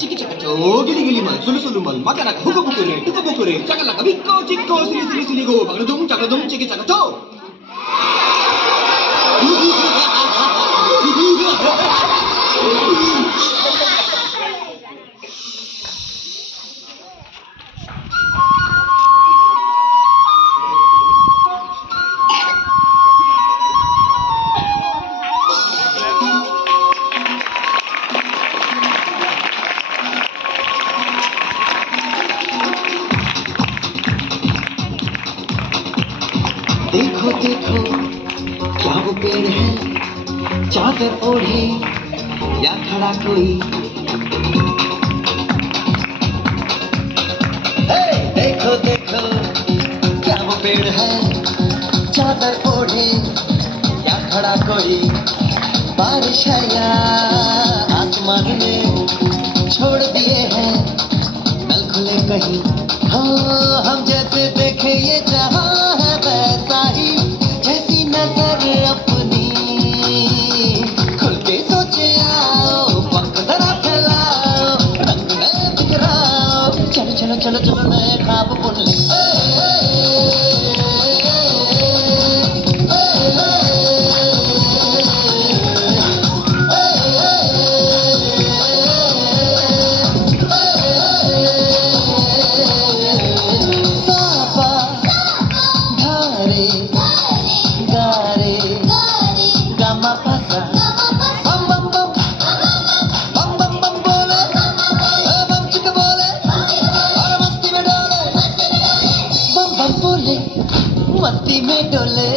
चिकी चका चो गिली गिली मन सुलु सुलु मन मका नका हुको बुकुरे टुको बुकुरे चका लका बिक्को चिक्को सिली सिली सिली गो चका दुम चिकी चका चो देखो देखो क्या वो पेड़ है चादर ओढ़े या खड़ा कोई देखो देखो क्या वो पेड़ है चादर ओढ़े या खड़ा कोई बारिश है या आसमान में छोड़ दिए हैं नल खुले कहीं हो हम जैसे देखे ये जहां है वैसा ही जैसी नजर अपनी खुल के सोचे आओ पंख जरा फैलाओ रंग में बिखराओ चलो चलो चलो चलो नए ख्वाब बुन ले मस्ती में डोले